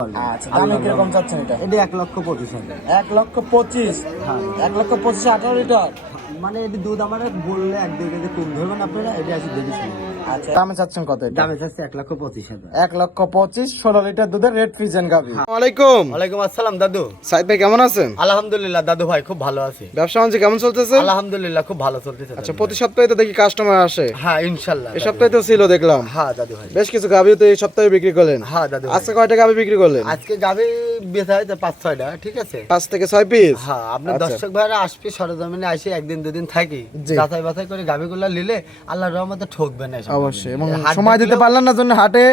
আচ্ছা, দামে কিরকম চাচ্ছেন এটা? এটা 1,25,000। 1,25,000। হ্যাঁ, 1,25,000 18 লিটার। মানে এটি দুধ আমার বললে 1-2 কেজি কম ধরবেন আপনারা, এটা আছে দেখে শুনে। আচ্ছা, দামে চাচ্ছেন কত এটা? দামে চাচ্ছে 1,25,000। 1,25,000 16 লিটার দুধের রেড ফ্রিজিয়ান গাভী। ওয়ালাইকুম। ওয়ালাইকুম আসসালাম দাদু। সাইদ ভাই কেমন আছেন? আলহামদুলিল্লাহ দাদু ভাই, খুব ভালো আছি। ব্যবসা বাণিজ্য কেমন চলতেছে? আলহামদুলিল্লাহ খুব ভালো চলতেছে। আচ্ছা, প্রতি সপ্তাহে তো দেখি কাস্টমার আসে। হ্যাঁ ইনশাআল্লাহ। এই সপ্তাহে তো ছিল দেখলাম। হ্যাঁ দাদু ভাই, বেশ কিছু গাভী তো এই সপ্তাহে বিক্রি করলেন। হ্যাঁ দাদু ভাই। আজকে কয়টা গাভী বিক্রি করলেন? আজকে গাভী বেচা হয়েছে 5-6টা, ঠিক আছে। 5 থেকে 6 পিস। হ্যাঁ, আপনার আচ্ছা। দর্শক ভাইরা আসবে সরজমিনে আসে, একদিন দুদিন থাকি, জি। যাচাই বাছাই করে গাভীগুলো নিলে আল্লাহর রহমতে ঠকবে না। অবশ্যই, এবং সময় দিতে পারলাম না জন্য হাটে,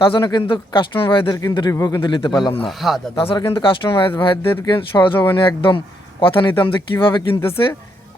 তার জন্য কিন্তু কাস্টমার ভাইদের কিন্তু রিভিউ কিন্তু নিতে পারলাম না। হ্যাঁ দাদু। তাছাড়া কিন্তু কাস্টমার ভাইদেরকে সরজমিনে একদম কথা নিতাম যে কিভাবে কিনতেছে,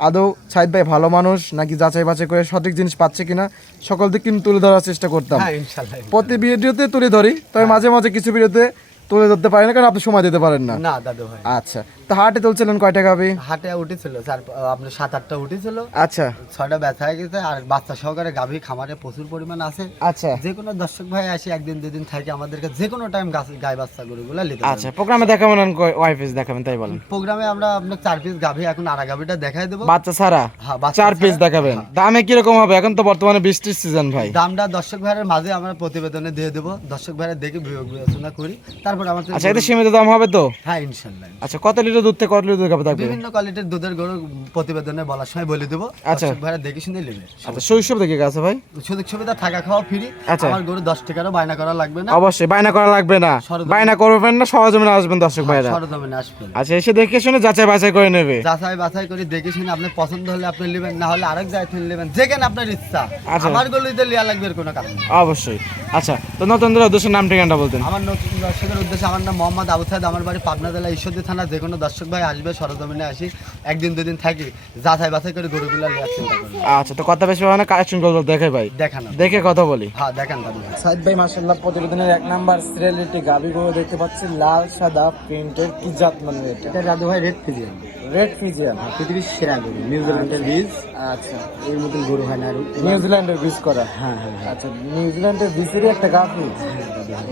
আদৌ সাইদ ভাই ভালো মানুষ নাকি যাচাই বাছাই করে সঠিক জিনিস পাচ্ছে কিনা, সকল দিক কিন্তু তুলে ধরার চেষ্টা করতাম। হ্যাঁ ইনশাআল্লাহ। প্রতি ভিডিওতে তুলে ধরি, তবে মাঝে মাঝে কিছু ভিডিওতে তুলে ধরতে পারি না, কারণ আপনি সময় দিতে পারেন না। না দাদু ভাই। আচ্ছা, তো হাটে তুলছিলেন কয়টা গাভী? হাটে উঠেছিল স্যার, আপনার 7-8টা উঠেছিল। আচ্ছা 6টা ব্যথা হয়ে গেছে, আর বাচ্চা সহকারে গাভী খামারে প্রচুর পরিমাণ আছে। আচ্ছা যে কোনো দর্শক ভাই আসে একদিন দুদিন থাকে, আমাদেরকে যে কোনো টাইম গায়ে বাচ্চা গরুগুলো নিতে পারবে। আচ্ছা, প্রোগ্রামে দেখাবেন ওয়াইফেস দেখাবেন তাই বলেন? প্রোগ্রামে আমরা আপনার 4 পিস গাভী, এখন আড়া গাভীটা দেখাই দেবো। বাচ্চা ছাড়া হ্যাঁ, বাচ্চা 4 পিস ছাড়া। দেখাবেন। দামে কিরকম হবে? এখন তো বর্তমানে বৃষ্টির সিজন ভাই। দামটা দর্শক ভাইয়ের মাঝে আমরা প্রতিবেদনে দিয়ে দেবো, দর্শক ভাইরা দেখে বিবেচনা করি, তারপর আমাদের। আচ্ছা, এটা সীমিত দাম হবে তো? হ্যাঁ ইনশাআল্লাহ। আচ্ছা, কত লিটার দুধ থেকে কত লিটার দুধ থাকবে? বিভিন্ন কোয়ালিটির দুধের গরু প্রতিবেদনে বলার সময় বলে দেবো, আচ্ছা। দর্শক ভাইরা দেখে শুনে নেবে। আচ্ছা, শৈশব থেকে আছে ভাই? সুযোগ সুবিধা, থাকা খাওয়া ফ্রি। আচ্ছা। আমার গরু 10 টাকারও বায়না করা লাগবে না। অবশ্যই বায়না করা লাগবে না, সরজমিনে- বায়না করবেন না, সহজমিনে আসবেন দর্শক ভাইরা। সরজমিনে আসবেন। আচ্ছা, এসে দেখে শুনে যাচাই বাছাই করে নেবে। যাচাই বাছাই করে দেখে শুনে আপনার পছন্দ হলে আপনি নেবেন, না হলে আরেক জায়গায় থেকে নেবেন, যেখানে আপনার ইচ্ছা। আচ্ছা। আমার গরুতে লিয়া লাগবে এর কোনো কারণ নেই। অবশ্যই। আচ্ছা, তো নতুনদের উদ্দেশ্যে নাম ঠিকানাটা বলতেন? আমার নতুন দর্শকের উদ্দেশ্যে, আমার নাম মোহাম্মদ আবু সাইদ, আমার বাড়ি পাবনা জেলা ঈশ্বরদী থানা। যে কোনো দর্শক ভাই আসবে, সরজমিনে আসি, একদিন দুদিন থাকি, যাচাই বাছাই করে গরুগুলো লিয়ার চিন্তা করবেন। আচ্ছা, তো কথা বেশি হয় না, কালেকশন করবো দেখে ভাই, দেখানো। দেখে কথা বলি। হ্যাঁ দেখান দাদু ভাই। সাইদ ভাই মাশাআল্লাহ প্রতিবেদনের 1 নাম্বার সিরিয়ালিটি গাভী গরু দেখতে পাচ্ছি, লাল সাদা প্রিন্টের। কি জাত মানে এটা? এটা দাদু ভাই রেড ফিজিয়ান। Red Friesian. পৃথিবীর সেরা গরু, নিউজিল্যান্ডের বীজ। আচ্ছা, এর মতন গরু হয় না আর। নিউজিল্যান্ডের বীজ করা। হ্যাঁ হ্যাঁ হ্যাঁ। আচ্ছা, নিউজিল্যান্ডের বীজেরই একটা গাভী।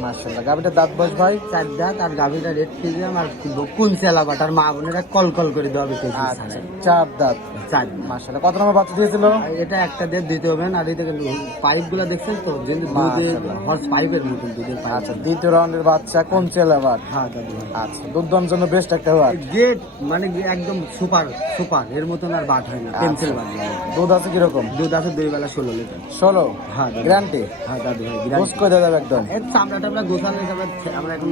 মাশাআল্লাহ, গাভীটা দাঁত বয়স ভাই? 4 দাঁত, আর গাভীটা রেড ফিজিয়াম, আর কোন চেলাবাট, আর মা বোনেরা কল কল করে দেওয়া বেশি। আচ্ছা, 4 দাঁত। 4 মাশাআল্লাহ, কত নম্বর বাচ্চা দিয়েছিল? এটা একটা দিয়ে দিতে হবে না। আর এটা কিন্তু পাইপ গুলা দেখছেন তো, যে দুধের মাশাআল্লাহ। হর্স পাইপের মতন দুধের পাইপ। আচ্ছা, দ্বিতীয় রাউন্ডের বাচ্চা কোন চেলাবার? হ্যাঁ দাদু ভাই। আচ্ছা, দুধ দহনের জন্য বেস্ট একটা বার। গেট মানে একদম সুপার সুপার, এর মতন আর বাট হয় না, পেন্সিল বাট। দুধ আছে কিরকম? দুধ আছে 2 বেলা 16 লিটার। 16? হ্যাঁ দাদু। গ্যারান্টি? হ্যাঁ দাদু ভাই, বুঝ করে দেওয়া যাবে একদম। এর চামড়াটা আমরা গোছানো হিসাবে আমরা এখন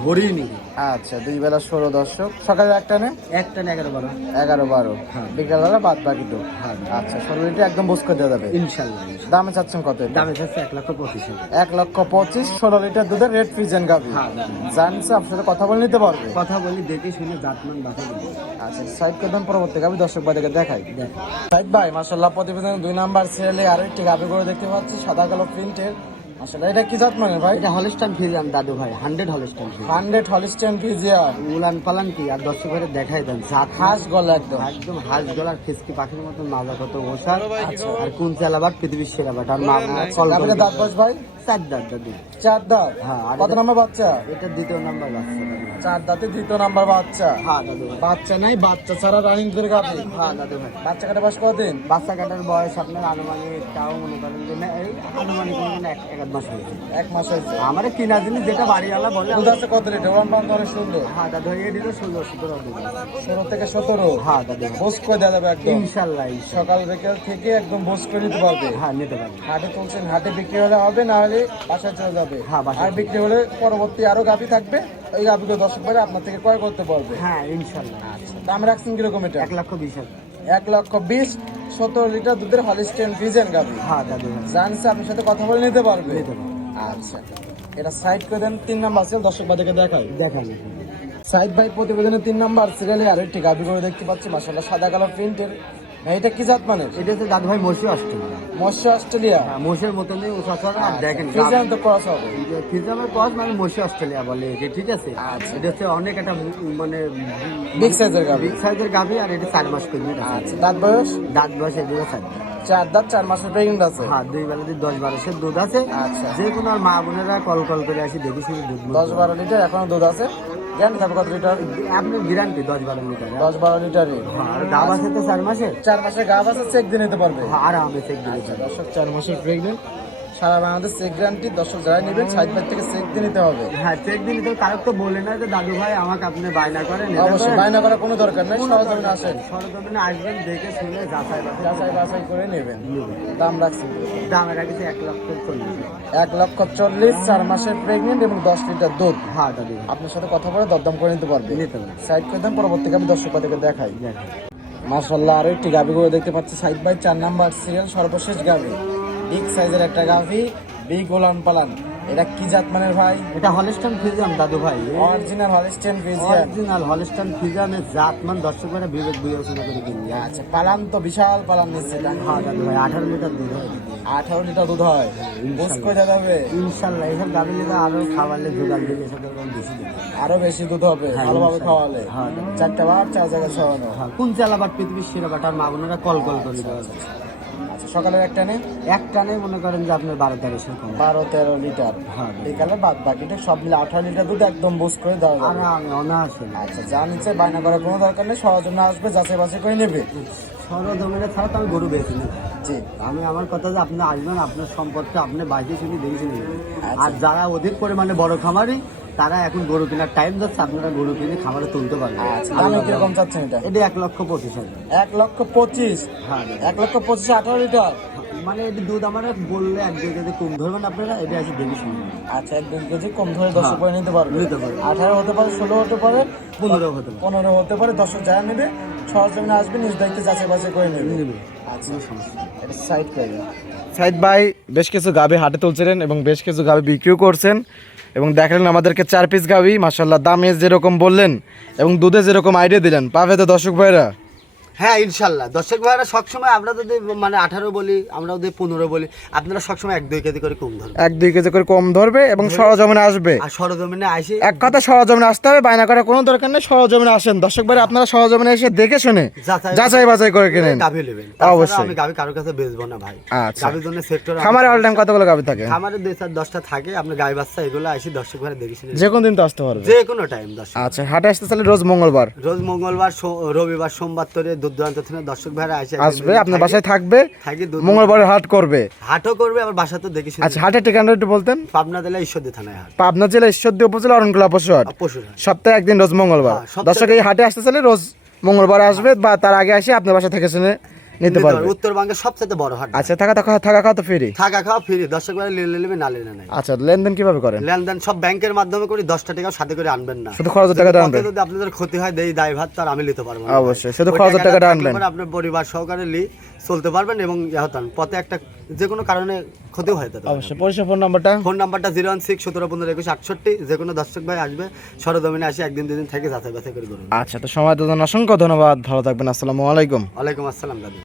ধরিনি। আচ্ছা, 2 বেলা 16 দর্শক, সকালে একটা নে, একটা না 11-12। 11-12, হ্যাঁ। বিকালবেলা বাদ বাকি তো। হ্যাঁ আচ্ছা, 16 লিটার একদম বুঝ করে দেওয়া যাবে ইনশাল্লাহ। দামে চাচ্ছেন কত এটা? দামে যাচ্ছে 1,25,000। 1,25,000 16 লিটার দুধের রেড ফ্রিজিয়ান গাভী। হ্যাঁ দাদু। জানছে আপনার সাথে কথা বলে নিতে পারবে। কথা বলি, দেখে শুনে জাতমান বাছাই করবো। আচ্ছা, সাইড করবেন পরবর্তী গাভী দর্শক ভাইদেরকে দেখাই। দেখ সাইদ ভাই মাশাআল্লাহ প্রতিবেদন 2 নাম্বার সিরিয়ালে আরো একটি গাভী গরু দেখতে পাচ্ছি, সাদা কালো প্রিন্টের। মাশাআল্লাহ, এটা কি জাত মানে ভাই? এটা হলস্টাইন ফ্রিজিয়ান দাদু ভাই, 100 হলস্টাইন ফ্রিজিয়ান। 100 Holstein Friesian. উলান পালান কি আর দর্শক ভাইরে দেখাই দেন, জাত হাঁস গলা একদম। একদম হাঁস গলার ফিসকি পাখির মতন মাজা, কত ওষার। আর কোন চালাবাট, পৃথিবীর সেরা বাট। আর মা কল গাভীটা দাঁত বয়স ভাই? 4 দাঁত দাদু। 4 দাঁত। হ্যাঁ, আর কত নাম্বার বাচ্চা? এটা দ্বিতীয় নাম্বার বাচ্চা দাদু। 4 দাঁতে দ্বিতীয় নাম্বার বাচ্চা। হ্যাঁ দাদু ভাই। বাচ্চা নাই, বাচ্চা ছাড়া রানিং করে গাভী। হ্যাঁ দাদু ভাই। বাচ্চা কাটা বয়স কতদিন? বাচ্চা কাটার বয়স আপনার আনুমানিক, তাও মনে করেন যে না, এই আনুমানিক মনে করেন 1 মাস হয়েছে। 1 মাস হয়েছে। আমার কিনা জিনিস যেটা বাড়িওয়ালা বলে। দুধ আছে কত লিটার? ওয়ান পাউন্ড অনেক সুন্দর। হ্যাঁ দাদু ভাই, এদিকে 16-17 দুধ আছে। 16 থেকে 17। হ্যাঁ দাদু ভাই। বোস করে দেওয়া যাবে একদম। ইনশাল্লাহ। সকাল বিকেল থেকে একদম বোস করে নিতে পারবে। হ্যাঁ নিতে পারবেন। হাটে তুলছেন, হাটে বিক্রি হলে হবে, না হলে বাসায় চলে যাবে। হ্যাঁ, বাসায়। আর বিক্রি হলে পরবর্তী আরো গাভী থাকবে, ওই গাভীকে দর্শক ভাই আপনার থেকে ক্রয় করতে পারবে। হ্যাঁ ইনশাল্লাহ। দাম রাখছেন কিরকম এটা? 1,20,000। 1,20,000 17 লিটার দুধের হলিস্টিয়ান ফ্রিজিয়ান গাভী। হ্যাঁ দাদু ভাই। জানছে আপনার সাথে কথা বলে নিতে পারবে। নিতে পারবেন। আচ্ছা, এটা সাইড করে দেন। 3 নাম্বার সিরিয়াল দর্শক ভাইদেরকে দেখাই। দেখান। সাইদ ভাই প্রতিবেদনের 3 নাম্বার সিরিয়ালে আরো একটি গাভী গরু দেখতে পাচ্ছি, মাশাআল্লাহ সাদা কালো প্রিন্টের। ভাই এটা কি জাত মানে? এটা হচ্ছে দাদু ভাই মসি অস্ট্রেলিয়া। মৎস্য অস্ট্রেলিয়া। হ্যাঁ, মোষের মতনই উঁচা, আর দেখেন ফ্রিজিয়ান তো ক্রস হবে। ফিজামের কস মানে মসি অস্ট্রেলিয়া বলে একে, ঠিক আছে। আচ্ছা। এটা হচ্ছে অনেক একটা মানে বিগ সাইজের গাভী। বিগ সাইজের গাভী, আর এটা 4 মাস করে। আচ্ছা, দাঁত বয়স? দাঁত বয়স এদিকে 4 দাঁত। 4 দাঁত 4 মাসের প্রেগনেন্ট আছে। হ্যাঁ 2 বেলা 10-12 দুধ আছে। আচ্ছা, যে কোনো আর মা বোনেরা কল করে আসি দেখি শুধু দুধ 10-12 লিটার এখনো দুধ আছে। গ্যারান্টি থাকবে কত লিটার? আপনি গ্যারান্টি 10-12 লিটার। 10-12 লিটারই। আর গাব আছে তো 4 মাসে। 4 মাসের গাভ আছে, চেক দিয়ে নিতে পারবে। হ্যাঁ আরামে চেক দিয়ে দিতে। দর্শক 4 মাসের প্রেগনেন্ট, সারা বাংলাদেশ চেক গ্যারান্টি। দর্শক যারা নেবেন সাইড বাই থেকে চেক দিয়ে নিতে হবে। হ্যাঁ চেক দিয়ে নিতে। কারো তো বলে না যে দাদু ভাই আমাকে আপনি বায়না করেন। অবশ্যই বায়না করার কোনো দরকার নেই, সরজমিনে আসেন, সরজমিনে আসবেন, দেখে শুনে যাচাই বাছাই করে নেবেন। দাম রাখছি, দাম রাখছি 1,40,000। 1,40,000, 4 মাসের প্রেগনেন্ট এবং 10 লিটার দুধ। হ্যাঁ দাদু আপনার সাথে কথা বলে দরদাম করে নিতে পারবে। সাইড করে দেন, পরবর্তীতে আমি দর্শক থেকে দেখাই। মাশাআল্লাহ, আরো একটি গাভি করে দেখতে পাচ্ছি সাইড বাই 4 নাম্বার সিরিয়াল, সর্বশেষ গাভি, বিগ সাইজের একটা গাভি, বিগ ওলান পালান। এটা কি জাত মানের ভাই? এটা হলস্টাইন ফ্রিজিয়ান দাদু ভাই। Original Holstein Friesian. Original Holstein ফ্রিজিয়ানের জাত মান দর্শকরা বিবেক বিবেচনা করে কিনবে। আচ্ছা, পালান তো বিশাল পালান নিচ্ছে। হ্যাঁ দাদু ভাই 18 লিটার দুধ হয়। 18 লিটার দুধ হয়, বুঝ করে যাবে ইনশাআল্লাহ। এসব গাভি লিগে আরো খাওয়ালে জোগাল দিলে এসব বেশি দেবে, আরো বেশি দুধ হবে ভালোভাবে খাওয়ালে। 4টা বার 4 জায়গায় খাওয়ানো। কোন চালাবার পৃথিবীর সেরা বাটার মা বোনেরা কল করে দেওয়া যাচ্ছে। আচ্ছা, সকালের একটা নেই, একটা নেই মনে করেন যে আপনার 12-13 কম 12-13 লিটার। হ্যাঁ বিকালে বাদ বাকিটা সব মিলে 18 লিটার দুধ একদম বুঝ করে দেওয়া যাবে। আমি অনায়াসে। আচ্ছা, যা নিচে বায়না করার কোনো দরকার নেই, সহজন্য আসবে, যাচাই বাছাই করে নেবে। সরজমিনে ছাড়া তো আমি গরু বেশি না। জি, আমি আমার কথা যে আপনি আসবেন, আপনার সম্পর্কে আপনি বাইকে শুনি দেখে শুনি। আর যারা অধিক পরিমাণে বড় খামারি, তারা এখন গরু কেনার টাইম যাচ্ছে, আপনারা গরু কিনে খামারে তুলতে পারবেন। আচ্ছা, দামে কিরকম চাচ্ছেন এটা? এটা 1,25,000। 1,25,000। হ্যাঁ 1,25,000 18 লিটার। মানে এটা দুধ আমার বললে 1-2 কেজি কম ধরবেন আপনারা, এটা আছে দেখে শুনি। আচ্ছা, 1-2 কেজি কম ধরে 10 করে নিতে পারবে। 18 হতে পারে, 16 হতে পারে, 15 হতে পারে। 15 হতে পারে। 10 যারা নেবে সরজমিনে আসবে, নিজ দায়িত্বে যাচাই বাছাই করে নেবে। আচ্ছা, এটা সাইড করে দিন। সাইদ ভাই বেশ কিছু গাভি হাটে তুলছিলেন এবং বেশ কিছু গাভি বিক্রিও করছেন এবং দেখালেন আমাদেরকে 4 পিস গাভি। মাশাআল্লাহ, দামে যেরকম বললেন এবং দুধে যেরকম আইডিয়া দিলেন, পাবে তো দর্শক ভাইরা? হ্যাঁ ইনশাল্লাহ। দর্শক ভাইরা সবসময় আমরা যদি মানে 18 বলি, আমরা যদি 15 বলি, আপনারা সবসময় 1-2 কেজি করে কম ধরবেন। 1-2 কেজি করে কম ধরবে এবং সরজমিনে আসবে। আর সরজমিনে আসি, এক কথা সরজমিনে আসতে হবে, বায়না করার কোনো দরকার নেই, সরজমিনে আসেন। দর্শক ভাইরা আপনারা সরজমিনে এসে দেখে শুনে যাচাই বাছাই করে কিনেন। গাভি নেবেন। অবশ্যই। আমি গাভি কারোর কাছে বেচবো না ভাই। আচ্ছা, গাভির জন্য সেক্টর খামারে অল টাইম কতগুলো গাভি থাকে? খামারে 2-4-10টা থাকে। আপনি গাই বাচ্চা এগুলো আসি দর্শক ভাইরা দেখে শুনে যে কোনো দিন তো আসতে পারবে, যে কোনো টাইম দর্শক। আচ্ছা, হাটে আসতে চাইলে রোজ মঙ্গলবার, রোজ মঙ্গলবার, রবিবার, সোমবার করে দূর দূরান্ত থেকে দর্শক ভাইরা আসবে, আপনার বাসায় থাকবে, থাকি মঙ্গলবারে হাট করবে, হাটও করবে, আবার বাসা তো দেখে শুনে। আচ্ছা, হাটের ঠিকানাটা একটু বলতেন? পাবনা জেলা ঈশ্বরদী থানায় হাট। পাবনা জেলা ঈশ্বরদী উপজেলা অরণকুলা পশুহাট, সপ্তাহে একদিন রোজ মঙ্গলবার। দর্শক এই হাটে আসতে চাইলে রোজ মঙ্গলবার আসবে বা তার আগে আসে আপনার বাসা থেকে শুনে নিতে পারবে। উত্তরবঙ্গের সবচেয়ে বড় হাট। আচ্ছা, থাকা খাওয়া তো ফ্রি? থাকা খাওয়া ফ্রি। দর্শক ভাইরা লেনদেন নেবে, না লেনদেন নাই। আচ্ছা, লেনদেন কিভাবে করেন? লেনদেন সব ব্যাংকের মাধ্যমে করি। 10টা টাকা সাথে করে আনবেন না, শুধু খরচের টাকাটা আনবেন। যদি আপনাদের ক্ষতি হয় দেই দায় ভাত, তার আমি নিতে পারবো না। অবশ্যই, শুধু খরচের টাকাটা আনবেন। আপনার পরিবার সহকারে চলতে পারবেন এবং হতান পথে একটা যে কোনো কারণে ক্ষতি হয়ে যেতে। অবশ্যই, পরিষেবা ফোন নাম্বারটা? ফোন নাম্বারটা 016-17-15-21-68। যে কোনো দর্শক ভাই আসবে, সরজমিনে আসি, একদিন দুদিন থেকে যাচাই বাছাই করে করুন। আচ্ছা, তো সময় দেওয়ার জন্য অসংখ্য ধন্যবাদ। ভালো থাকবেন। আসসালামু আলাইকুম। ওয়ালাইকুম আসসালাম দাদু।